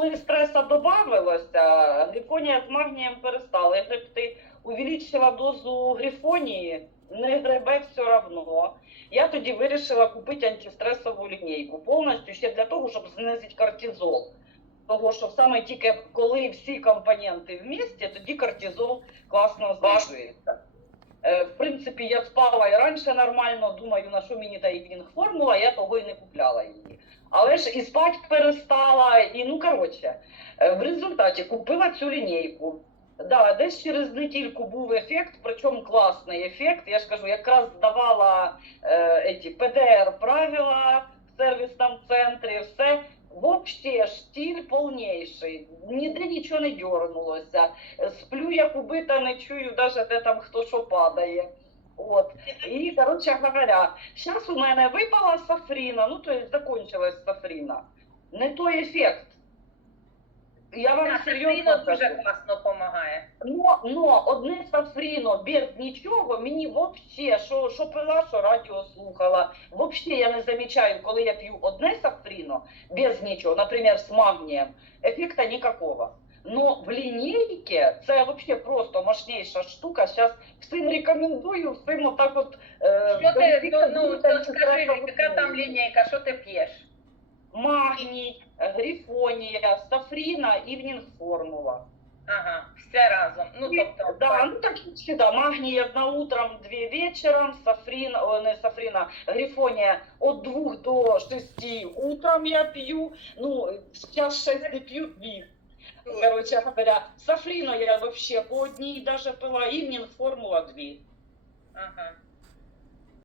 Коли стреса додавилося, грифонія з магнієм перестала. Ти увеличила дозу грифонії, не гребе все одно. Я тоді вирішила купити антистресову лінійку повністю ще для того, щоб знизити кортизол. Того, що саме тільки коли всі компоненти в місті, тоді кортизол класно знижується. Е, В принципі, я спала і раніше нормально, думаю, на що мені та івінг формула, я того і не купляла її. Але ж і спать перестала, і ну коротше, е, в результаті купила цю лінійку. Да, десь через недільку був ефект, причому класний ефект. Я ж кажу, якраз здавала е, ПДР правила в сервісному центрі, все. Вообще штиль повніший, ніде нічого не дернулося. Сплю як убита, не чую навіть де там хто що падає. От. І, коротше говоря, зараз у мене випала сафріна, ну то есть закончилась сафріна. Не той ефект. Я вам Так, серйозно кажу. дуже класно допомагає. Но, но одне сафріно без нічого мені вообще, що, що пила, що радіо слухала. Вообще я не замічаю, коли я п'ю одне сафріно без нічого, наприклад, з магнієм, ефекта никакого. Но в лінійці це вообще просто мощніша штука. Зараз всім рекомендую, всім отак от. е, Що ти, ну, ну, то скажи, яка там ліній. лінійка, що ти п'єш? Магній, грифонія, сафріна, івнінг формула. Ага, все разом. Ну, тобто, Да, ну так всегда. Магний одна утром, две вечером, сафрин, о, не сафрина, грифония от двух до шести утром я пью. Ну, сейчас шесть не пью, две. Короче говоря, сафрину я вообще по одній даже пила, ивнин формула две. ага.